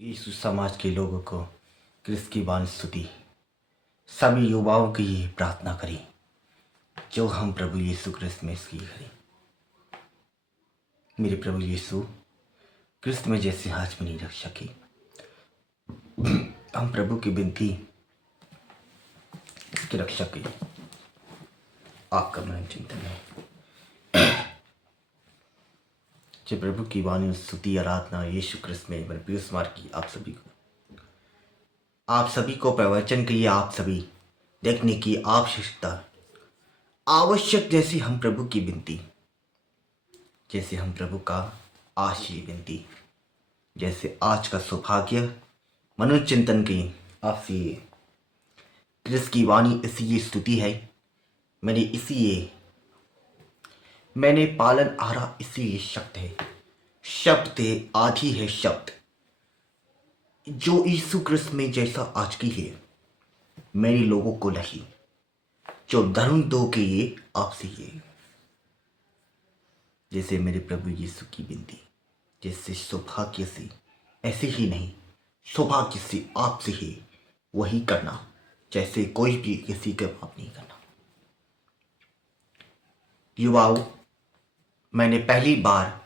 यीशु समाज के लोगों को क्रिस्त की बान स्तुति। सभी युवाओं की ये प्रार्थना करें जो हम प्रभु यीशु क्रिस्त में इसकी करें। मेरे प्रभु यीशु क्रिस्त में जैसे आज में नहीं रख सके, हम प्रभु की विनती की रक्षा करें। आपका मन चिंतन है जो प्रभु की वाणी स्तुति आराधना यीशु क्रिस्त में मैं पीयूष मार की आप सभी को प्रवचन के लिए आप सभी देखने की आवश्यकता आवश्यक, जैसे हम प्रभु की विनती, जैसे हम प्रभु का आशीष विनती, जैसे आज का सौभाग्य मनुष्य चिंतन की आपसे क्रिस्त की वाणी इसी ये स्तुति है। मैंने पालन आरा इसी ये शब्द है आधी है शब्द जो यीशु क्रिस्त में जैसा आज की है मेरे लोगों को नहीं, जो धर्म दो के ये आपसे ये, जैसे मेरे प्रभु यीशु की विनती, जैसे सौभाग्य से ऐसे ही नहीं सौभाग्य से आपसे ही वही करना, जैसे कोई भी किसी के पाप नहीं करना। युवाओं, मैंने पहली बार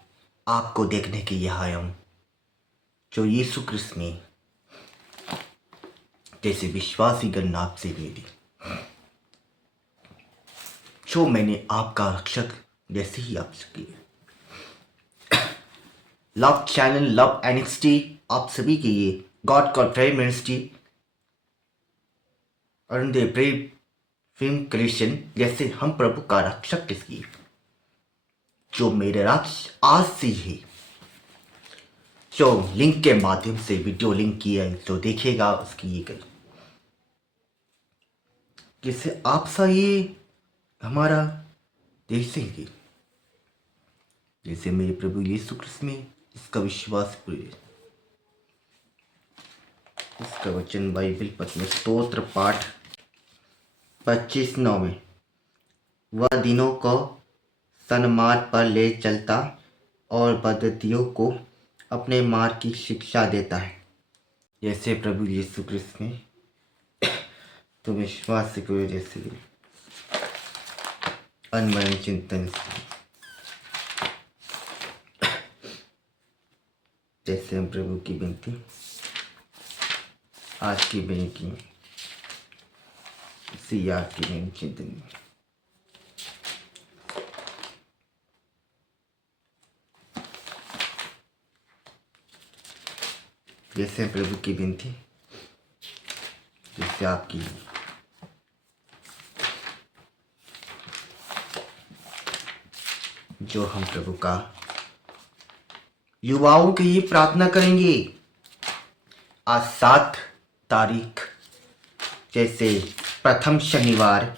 आपको देखने के लिए आया हूं जो यीशु क्रिस्त में जैसे विश्वासी गण आपसे वेदी, जो मैंने आपका रक्षक जैसे ही आपसे किए। लव चैनल लव एनएक्सटी आप सभी के लिए गॉड कॉल प्रेयर मिनिस्ट्री और फिल्म क्रिएशन जैसे हम प्रभु का रक्षक किसकी, जो मेरे रक्ष आज से ही जो लिंक के माध्यम से वीडियो लिंक किया है जो देखेगा उसकी ये करें, जिससे आप सा ये हमारा देश है, जैसे मेरे प्रभु यीशु क्रिस्त में इसका विश्वास पूरे, इसका वचन बाइबल पद में स्तोत्र पाठ 25:9 में वह दिनों को सन्मार्ग पर ले चलता और बदतियों को अपने मार्ग की शिक्षा देता है। जैसे प्रभु यीशु क्रिस्त में तो विश्वास की वजह से अनमन चिंतन से जैसे हम प्रभु की विनती आज की बेनती सी आज की बेन चिंतन जैसे प्रभु की विनती, जैसे आपकी जो हम प्रभु का युवाओं के लिए प्रार्थना करेंगे। आज 7 तारीख जैसे प्रथम शनिवार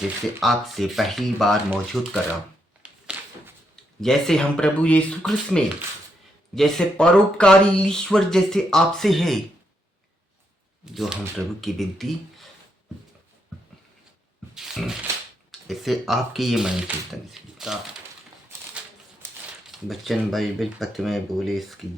जैसे आपसे पहली बार मौजूद कर रहा हूं, जैसे हम प्रभु यीशु क्रिस्त में जैसे परोपकारी ईश्वर जैसे आपसे है, जो हम प्रभु की विनती ऐसे आपके ये मन चिंतन का बच्चन बाइबल पत्र में बोले इसकी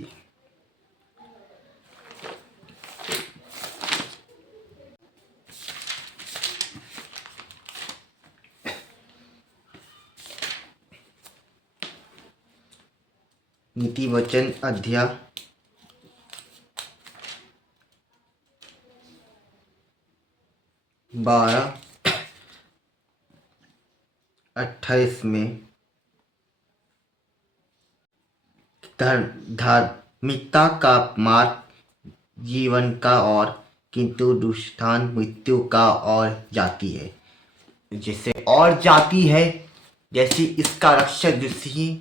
नीति वचन अध्याय 12:28 में धार्मिकता का मार्ग जीवन का और किंतु दुष्टान मृत्यु का और जाती है, जैसे और जाती है, जैसे इसका रक्षक जिससे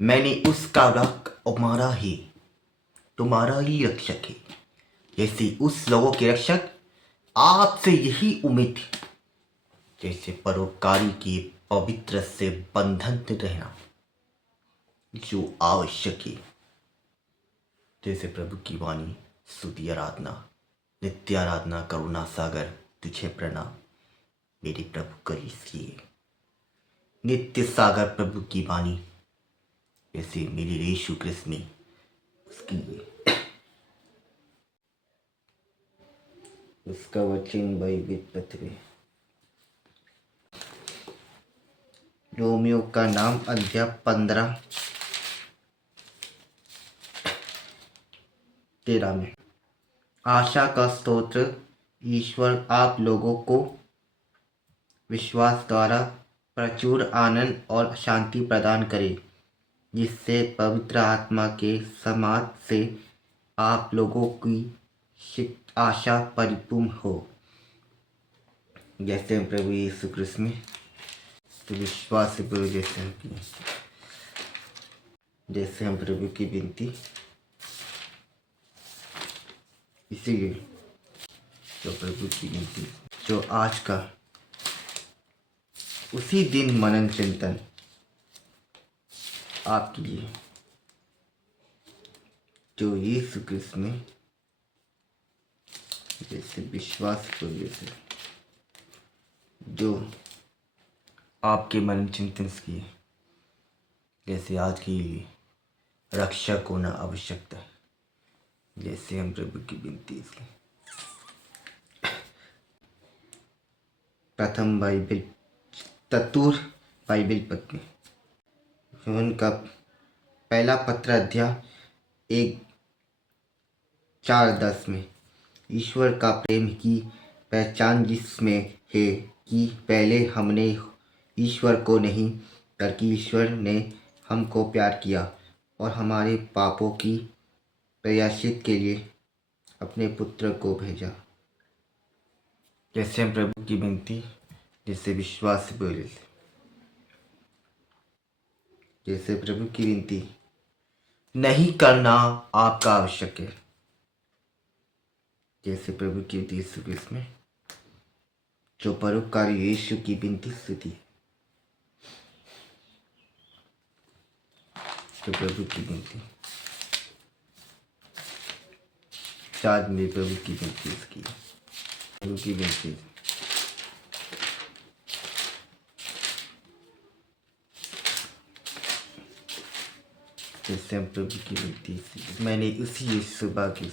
मैंने उसका रख मारा ही तुम्हारा ही रक्षक है, जैसे उस लोगों के रक्षक आपसे यही उम्मीद थी, जैसे परोपकारी के पवित्र से बंधन रहना जो आवश्यक है, जैसे प्रभु की वाणी स्तुति आराधना नित्य आराधना करुणा सागर तुझे प्रणाम मेरे प्रभु करी इसलिए नित्य सागर प्रभु की वाणी, जैसे मेरे यीशु क्रिस्त में उसकी उसका वचन बाइबिल पत्र रोमियो का नाम अध्याय 15-13 में। आशा का स्तोत्र। ईश्वर आप लोगों को विश्वास द्वारा प्रचुर आनंद और शांति प्रदान करे, जिससे पवित्र आत्मा के समाज से आप लोगों की आशा परिपूर्ण हो। जैसे हम प्रभु यीशु कृष्ण में तो विश्वास से प्रभु जैसे हम प्रभु की विनती, इसीलिए जो प्रभु की विनती जो आज का उसी दिन मनन चिंतन आपके लिए जो यीशु कृष्ण में जैसे विश्वास की वजह से जो आपके मनन चिंतन किए, जैसे आज की रक्षक होना आवश्यकता है, जैसे हम प्रभु की विनती इसलिए प्रथम बाइबिल ततुर बाइबिल पत्र में उनका पहला पत्र अध्याय 1:4-10 में ईश्वर का प्रेम की पहचान जिसमें है कि पहले हमने ईश्वर को नहीं बल्कि ईश्वर ने हमको प्यार किया और हमारे पापों की प्रायश्चित के लिए अपने पुत्र को भेजा। जैसे हम प्रभु की विनती जिससे विश्वास से बोले, जैसे प्रभु की विनती नहीं करना आपका आवश्यक है, जैसे प्रभु की विनती यीशु कृष्ण में जो परोपकारी यीशु की विनती स्तुति, जो प्रभु की विनती चार्ज में प्रभु की विनती इसकी प्रभु की विनती जैसे हम प्रभु की विनती मैंने उसी यीशु भाग्य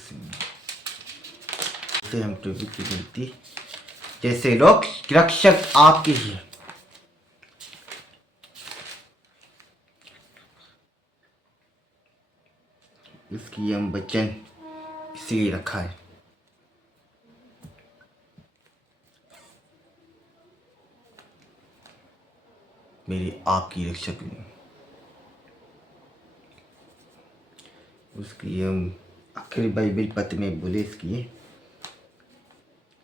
से हम प्रभु की विनती जैसे रक्षक आपके ही है, इसकी हम वचन इसीलिए रखा है। मेरी आपकी रक्षक उसकी हम आखिरी बाइबिल पत्र में बोले इसकी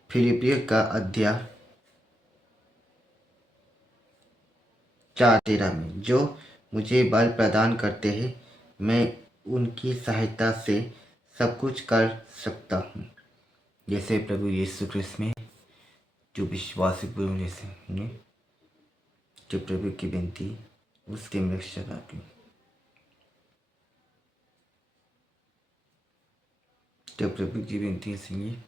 फिलिपियों का अध्याय 4:13 में जो मुझे बल प्रदान करते हैं, मैं उनकी सहायता से सब कुछ कर सकता हूँ। जैसे प्रभु यीशु कृष्ण में जो विश्वासी जैसे जो प्रभु की विनती उसके रक्षक आपकी जो प्रभु की विनती सुनिए,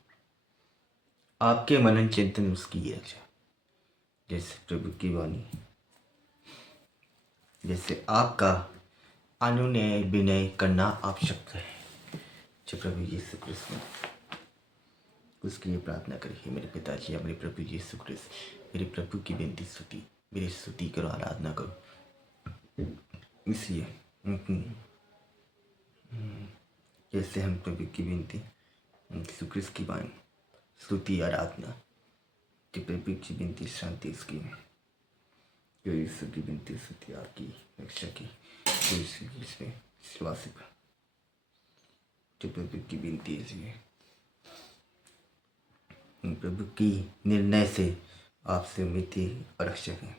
आपके मनन चिंतन उसकी रक्षा। जैसे प्रभु की वाणी, जैसे आपका अनुनय विनय करना आवश्यक है। जो प्रभु यीशु कृष्ण उसकी ये प्रार्थना करिए, मेरे पिताजी या मेरे प्रभु यीशु कृष्ण, मेरे प्रभु की विनती स्तुति, मेरी स्तुति करो, आराधना करो। इसलिए जैसे हम प्रभु की विनती यीशु कृष्ण की वाणी स्तुति आराधना, जो प्रभु की विनती शांति इसकी जो यीशु की विनती स्तुति आपकी रक्षा की जो यीशु की इसमें विश्वास जो प्रभु की विनती इसलिए प्रभु की निर्णय से आपसे मिलती और रक्षक है।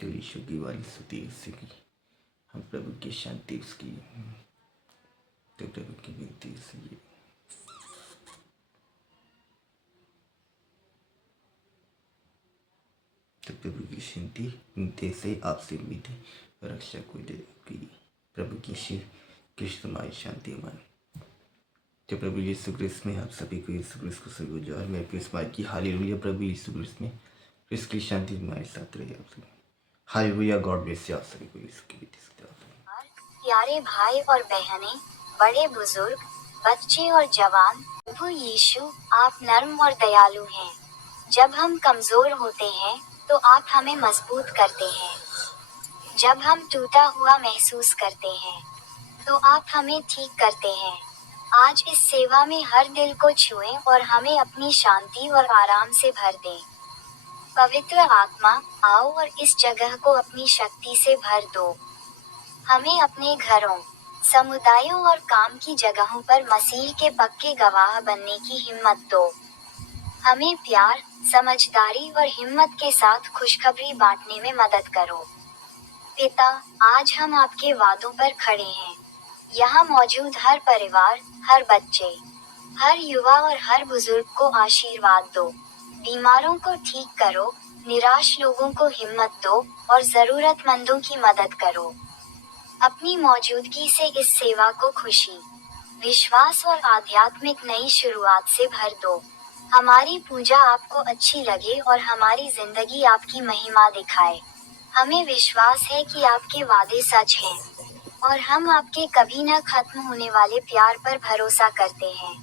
तो यीशु की वाली स्तुति उसकी हम प्रभु की शांति उसकी तो प्रभु की विनती इसलिए तो प्रभु की शांति मिलते से आपसे मिलते रक्षा को दे की प्रभु की कृष्ण हमारी शांति मान। जो प्रभु यीशु कृष्ण में आप सभी को यीशु कृष्ण को सभी जो और मैं कृष्ण की हालेलुया। प्रभु यीशु कृष्ण में कृष्ण की शांति हमारे साथ रही आप सभी। हालेलुया। गॉड ब्लेस यू आप सभी को यीशु की विनती से। प्यारे भाई और बहनें, बड़े बुजुर्ग, बच्चे और जवान, प्रभु यीशु, आप नर्म और दयालु हैं। जब हम कमजोर होते हैं, तो आप हमें मजबूत करते हैं। जब हम टूटा हुआ महसूस करते हैं, तो आप हमें ठीक करते हैं। आज इस सेवा में हर दिल को छुएं और हमें अपनी शांति और आराम से भर दें। पवित्र आत्मा, आओ और इस जगह को अपनी शक्ति से भर दो। हमें अपने घरों, समुदायों और काम की जगहों पर मसीह के पक्के गवाह बनने की हिम्मत दो। हमें प्यार, समझदारी और हिम्मत के साथ खुशखबरी बांटने में मदद करो। पिता, आज हम आपके वादों पर खड़े हैं। यहाँ मौजूद हर परिवार, हर बच्चे, हर युवा और हर बुजुर्ग को आशीर्वाद दो। बीमारों को ठीक करो, निराश लोगों को हिम्मत दो और जरूरतमंदों की मदद करो। अपनी मौजूदगी से इस सेवा को खुशी, विश्वास और आध्यात्मिक नई शुरुआत से भर दो। हमारी पूजा आपको अच्छी लगे और हमारी जिंदगी आपकी महिमा दिखाए। हमें विश्वास है कि आपके वादे सच हैं, और हम आपके कभी न खत्म होने वाले प्यार पर भरोसा करते हैं।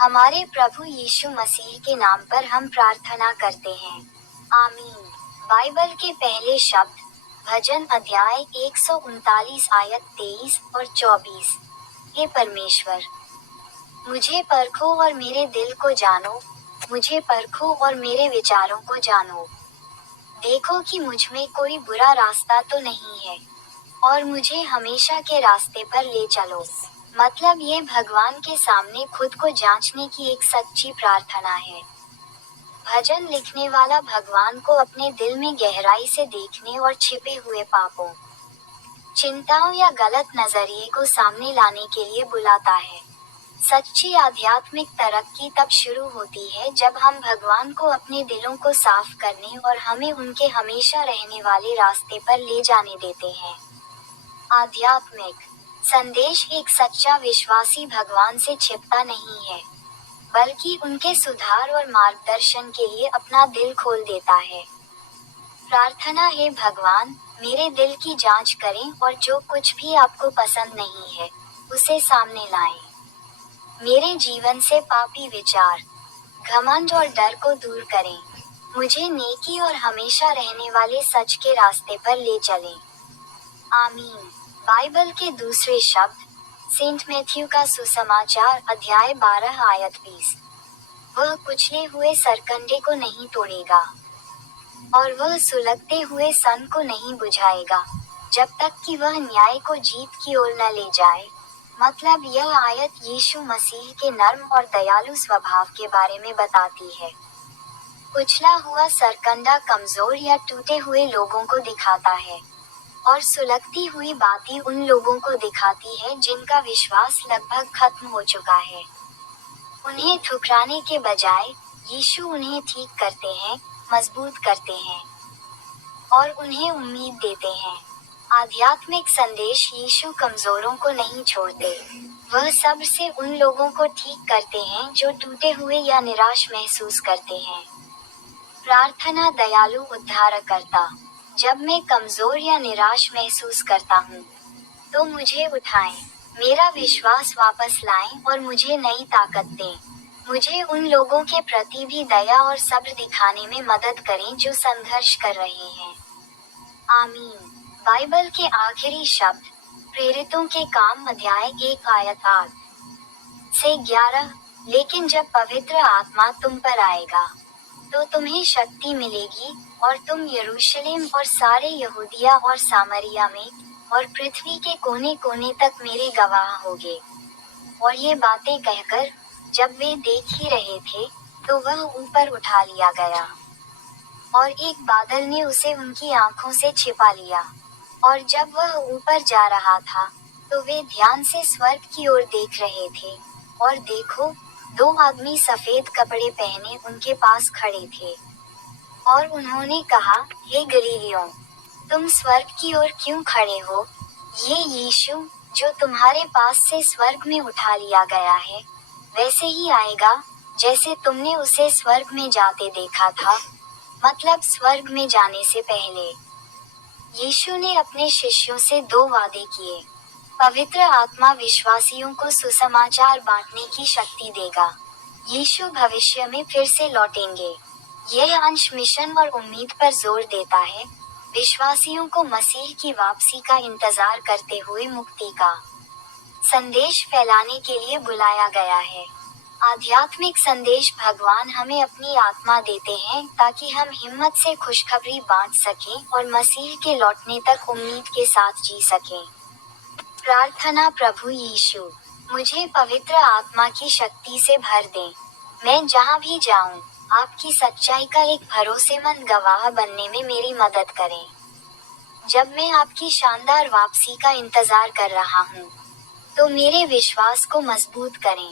हमारे प्रभु यीशु मसीह के नाम पर हम प्रार्थना करते हैं। आमीन। बाइबल के पहले शब्द, भजन अध्याय 139 आयत 23 और 24। हे परमेश्वर, मुझे परखो और मेरे दिल को जानो, मुझे परखो और मेरे विचारों को जानो। देखो कि मुझ में कोई बुरा रास्ता तो नहीं है, और मुझे हमेशा के रास्ते पर ले चलो। मतलब ये भगवान के सामने खुद को जांचने की एक सच्ची प्रार्थना है। भजन लिखने वाला भगवान को अपने दिल में गहराई से देखने और छिपे हुए पापों, चिंताओं या गलत नजरिए को सामने लाने के लिए बुलाता है। सच्ची आध्यात्मिक तरक्की तब शुरू होती है जब हम भगवान को अपने दिलों को साफ करने और हमें उनके हमेशा रहने वाले रास्ते पर ले जाने देते हैं। आध्यात्मिक संदेश, एक सच्चा विश्वासी भगवान से छिपता नहीं है, बल्कि उनके सुधार और मार्गदर्शन के लिए अपना दिल खोल देता है। प्रार्थना है, भगवान, मेरे दिल की जांच करें और जो कुछ भी आपको पसंद नहीं है, उसे सामने लाएं। मेरे जीवन से पापी विचार, घमंड और डर को दूर करें। मुझे नेकी और हमेशा रहने वाले सच के रास्ते पर ले चलें। आमीन। बाइबल के दूसरे शब्द, सेंट मैथ्यू का सुसमाचार अध्याय 12 आयत 20। वह कुचले हुए सरकंडे को नहीं तोड़ेगा, और वह सुलगते हुए सन को नहीं बुझाएगा, जब तक कि वह न्याय को जीत की ओर न ले जाए। मतलब यह आयत यीशु मसीह के नर्म और दयालु स्वभाव के बारे में बताती है। कुचला हुआ सरकंडा कमजोर या टूटे हुए लोगों को दिखाता है, और सुलगती हुई बातें उन लोगों को दिखाती है जिनका विश्वास लगभग खत्म हो चुका है। उन्हें ठुकराने के बजाय यीशु उन्हें ठीक करते हैं, मजबूत करते हैं, और उन्हें उम्मीद देते हैं। आध्यात्मिक संदेश, यीशु कमजोरों को नहीं छोड़ते। वह सब्र से उन लोगों को ठीक करते हैं जो टूटे हुए या निराश महसूस करते हैं। प्रार्थना, दयालु उद्धारकर्ता, जब मैं कमजोर या निराश महसूस करता हूँ, तो मुझे उठाएं, मेरा विश्वास वापस लाएं और मुझे नई ताकत दें। मुझे उन लोगों के प्रति भी दया और सब्र दिखाने में मदद करें जो संघर्ष कर रहे हैं। आमीन। बाइबल के आखिरी शब्द, प्रेरितों के काम अध्याय 1 आयत 8 से 11। लेकिन जब पवित्र आत्मा तुम पर आएगा, तो तुम्हें शक्ति मिलेगी, और तुम यरूशलेम और सारे यहूदिया और सामरिया में और पृथ्वी के कोने कोने तक मेरे गवाह होगे। और ये बातें कहकर, जब वे देख ही रहे थे, तो वह ऊपर उठा लिया गया, और एक बादल ने उसे उनकी आंखों से छिपा लिया। और जब वह ऊपर जा रहा था, तो वे ध्यान से स्वर्ग की ओर देख रहे थे, और देखो, 2 आदमी सफेद कपड़े पहने उनके पास खड़े थे। और उन्होंने कहा, हे गलीलियों, तुम स्वर्ग की ओर क्यों खड़े हो? ये यीशु, जो तुम्हारे पास से स्वर्ग में उठा लिया गया है, वैसे ही आएगा, जैसे तुमने उसे स्वर्ग में जाते देखा था। मतलब स्वर्ग में जाने से पहले यीशु ने अपने शिष्यों से 2 वादे किए। पवित्र आत्मा विश्वासियों को सुसमाचार बांटने की शक्ति देगा। यीशु भविष्य में फिर से लौटेंगे। यह अंश मिशन और उम्मीद पर जोर देता है, विश्वासियों को मसीह की वापसी का इंतजार करते हुए मुक्ति का संदेश फैलाने के लिए बुलाया गया है। आध्यात्मिक संदेश भगवान हमें अपनी आत्मा देते हैं ताकि हम हिम्मत से खुशखबरी बांट सकें और मसीह के लौटने तक उम्मीद के साथ जी सकें। प्रार्थना। प्रभु यीशु, मुझे पवित्र आत्मा की शक्ति से भर दें। मैं जहाँ भी जाऊँ, आपकी सच्चाई का एक भरोसेमंद गवाह बनने में मेरी मदद करें। जब मैं आपकी शानदार वापसी का इंतजार कर रहा हूँ, तो मेरे विश्वास को मजबूत करें।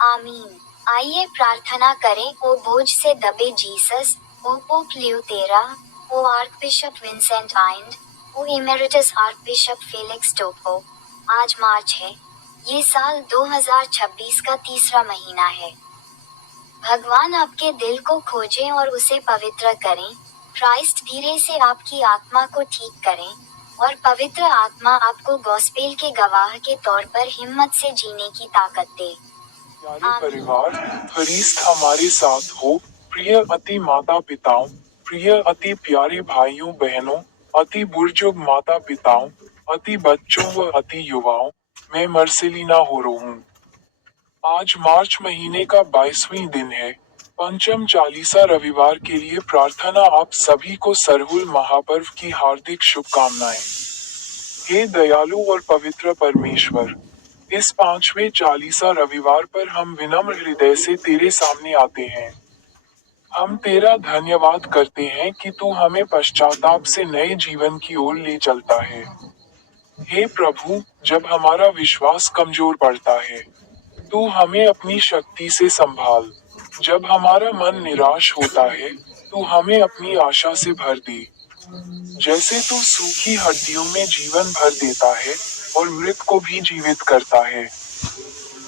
आमीन। आइए प्रार्थना करें। ओ बोझ से दबे जीसस, ओ पोप लियो 13, ओ आर्कबिशप विंसेंट आइंड, ओ इमेरिटस आर्कबिशप फेलिक्स टोपो। आज मार्च है। ये साल 2026 का तीसरा महीना है। भगवान आपके दिल को खोजें और उसे पवित्र करें। क्राइस्ट धीरे से आपकी आत्मा को ठीक करें और पवित्र आत्मा आपको गॉस्पेल के गवाह के तौर पर हिम्मत से जीने की ताकत दे। प्यारे परिवार, फरिश्त हमारे साथ हो। प्रिय अति माता पिताओं, प्रिय अति प्यारे भाइयों बहनों, अति बुजुर्ग माता पिताओं, अति बच्चों व अति युवाओं, मैं मर्सिलीना हो रहा हूँ। आज मार्च महीने का 22वां दिन है। पंचम चालीसा रविवार के लिए प्रार्थना। आप सभी को सरहुल महापर्व की हार्दिक शुभकामनाएं। हे दयालु और पवित्र परमेश्वर, इस 5वें चालीसा रविवार पर हम विनम्र हृदय से तेरे सामने आते हैं। हम तेरा धन्यवाद करते हैं कि तू हमें पश्चाताप से नए जीवन की ओर ले चलता है। हे प्रभु, जब हमारा विश्वास कमजोर पड़ता है, तू हमें अपनी शक्ति से संभाल। जब हमारा मन निराश होता है, तू हमें अपनी आशा से भर दे। जैसे तू सूखी हड्डियों में जीवन भर देता है और मृत को भी जीवित करता है,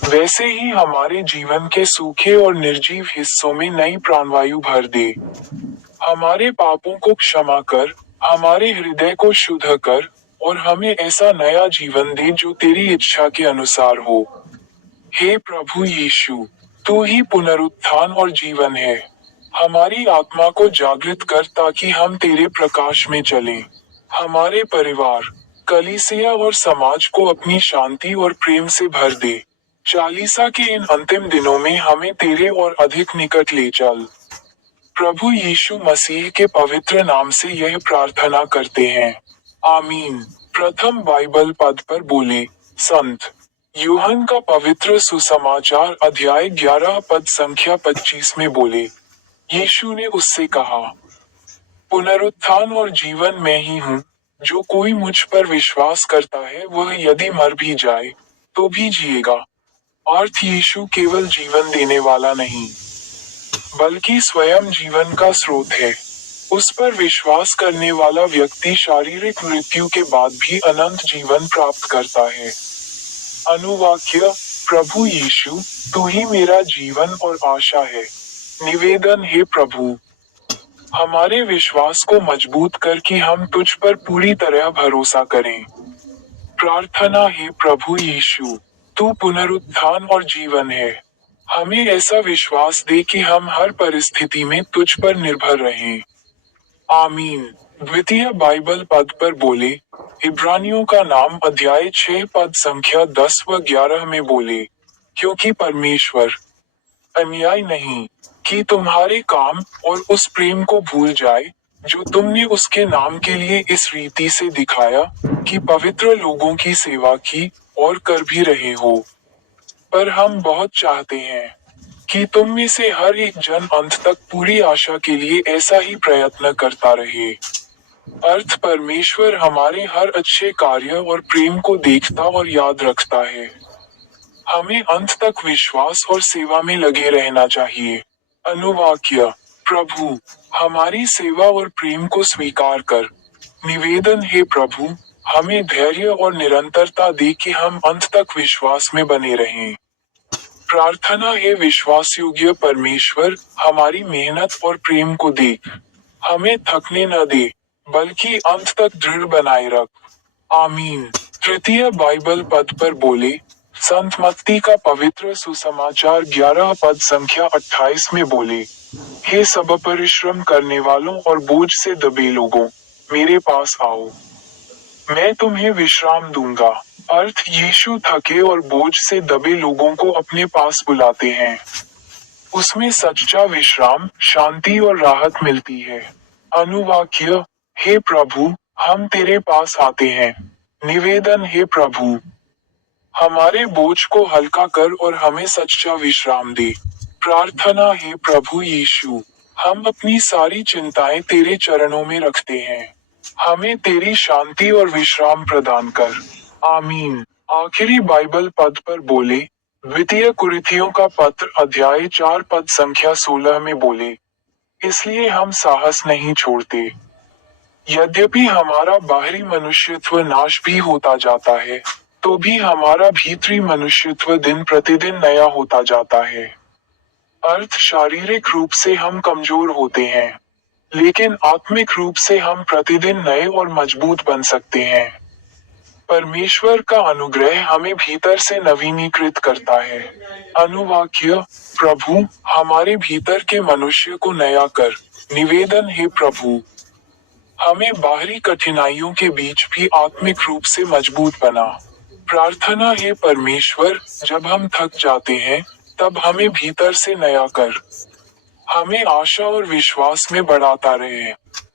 वैसे ही हमारे जीवन के सूखे और निर्जीव हिस्सों में नई प्राणवायु भर दे। हमारे पापों को क्षमा कर, हमारे हृदय को शुद्ध कर और हमें ऐसा नया जीवन दे जो तेरी इच्छा के अनुसार हो। हे प्रभु यीशु, तू ही पुनरुत्थान और जीवन है। हमारी आत्मा को जागृत कर ताकि हम तेरे प्रकाश में चलें। हमारे परिवार, कलीसिया और समाज को अपनी शांति और प्रेम से भर दे। चालीसा के इन अंतिम दिनों में हमें तेरे और अधिक निकट ले चल। प्रभु यीशु मसीह के पवित्र नाम से यह प्रार्थना करते हैं। आमीन। प्रथम बाइबल पद पर बोले। संत यूहन का पवित्र सुसमाचार अध्याय 11 पद संख्या 25 में बोले, यीशु ने उससे कहा, पुनरुत्थान और जीवन मैं ही हूँ। जो कोई मुझ पर विश्वास करता है वह यदि मर भी जाए तो भी जिएगा। अर्थ यीशु केवल जीवन देने वाला नहीं, बल्कि स्वयं जीवन का स्रोत है। उस पर विश्वास करने वाला व्यक्ति शारीरिक मृत्यु के बाद भी अनंत जीवन प्राप्त करता है। अनुवाक्य। प्रभु यीशु, तू ही मेरा जीवन और आशा है। निवेदन। हे प्रभु, हमारे विश्वास को मजबूत कर कि हम तुझ पर पूरी तरह भरोसा करें। प्रार्थना। हे प्रभु यीशु, तू पुनरुत्थान और जीवन है। हमें ऐसा विश्वास दे कि हम हर परिस्थिति में तुझ पर निर्भर रहें। आमीन। द्वितीय बाइबल पद पर बोले। इब्रानियों का नाम अध्याय 6 पद संख्या 10 व 11 में बोले, क्योंकि परमेश्वर अन्याय नहीं कि तुम्हारे काम और उस प्रेम को भूल जाए जो तुमने उसके नाम के लिए इस रीति से दिखाया कि पवित्र लोगों की सेवा की और कर भी रहे हो। पर हम बहुत चाहते हैं कि तुम में से हर एक जन अंत तक पूरी आशा के लिए ऐसा ही प्रयत्न करता रहे। अर्थ परमेश्वर हमारे हर अच्छे कार्य और प्रेम को देखता और याद रखता है। हमें अंत तक विश्वास और सेवा में लगे रहना चाहिए। अनुवाक्य। प्रभु, हमारी सेवा और प्रेम को स्वीकार कर। निवेदन। हे प्रभु, हमें धैर्य और निरंतरता दे कि हम अंत तक विश्वास में बने रहें। प्रार्थना। हे विश्वास योग्य परमेश्वर, हमारी मेहनत और प्रेम को देख। हमें थकने न दे, बल्कि अंत तक दृढ़ बनाए रख। आमीन। तृतीय बाइबल पद पर बोले, संत मत्ती का पवित्र सुसमाचार 11 पद संख्या 28 में बोले, हे सब परिश्रम करने वालों और बोझ से दबे लोगों, मेरे पास आओ, मैं तुम्हें विश्राम दूंगा। अर्थ, यीशु थके और बोझ से दबे लोगों को अपने पास बुलाते हैं। उसमें सच्चा विश्राम, शांति और राहत मिलती है। अनुवाक्य, हे प्रभु, हम तेरे पास आते हैं। निवेदन, हे प्रभु, हमारे बोझ को हल्का कर और हमें सच्चा विश्राम दे। प्रार्थना, हे प्रभु यीशु, हम अपनी सारी चिंताएं तेरे चरणों में रखते हैं। हमें तेरी शांति और विश्राम प्रदान कर। आमीन। आखिरी बाइबल पद पर बोले, द्वितीय कुरिन्थियों का पत्र अध्याय 4 पद संख्या 16 में बोले, इसलिए हम साहस नहीं छोड़ते। यद्यपि हमारा बाहरी मनुष्यत्व नाश भी होता जाता है, तो भी हमारा भीतरी मनुष्यत्व दिन प्रतिदिन नया होता जाता है। अर्थ, शारीरिक रूप से हम कमजोर होते हैं, लेकिन आत्मिक रूप से हम प्रतिदिन नए और मजबूत बन सकते हैं। परमेश्वर का अनुग्रह हमें भीतर से नवीनीकृत करता है। अनुवाक्य, प्रभु, हमारे भीतर के मनुष्य को नया कर। निवेदन, हे प्रभु, हमें बाहरी कठिनाइयों के बीच भी आत्मिक रूप से मजबूत बना। प्रार्थना, हे परमेश्वर, जब हम थक जाते हैं, तब हमें भीतर से नया कर। हमें आशा और विश्वास में बढ़ाता रहे।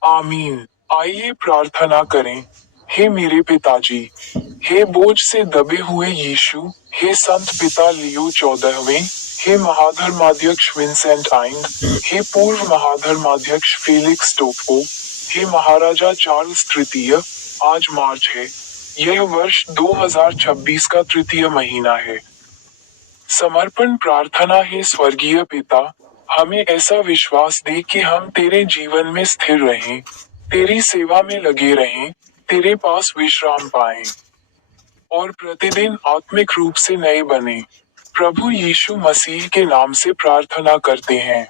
आमीन। आइए प्रार्थना करें। हे मेरे पिताजी, हे बोझ से दबे हुए यीशु, हे संत पिता लियो 14वें, हे महाधर्माध्यक्ष विंसेंट आइंड, हे पूर्व महाधर्माध्यक्ष फेलिक्स टोप्पो, हे महाराजा चार्ल्स तृतीय, आज मार्च है। यह वर्ष 2026 का तृतीय महीना है। समर्पण प्रार्थना, हे स्वर्गीय पिता, हमें ऐसा विश्वास दे कि हम तेरे जीवन में स्थिर रहें, तेरी सेवा में लगे रहें, तेरे पास विश्राम पाएं और प्रतिदिन आत्मिक रूप से नए बने। प्रभु यीशु मसीह के नाम से प्रार्थना करते हैं।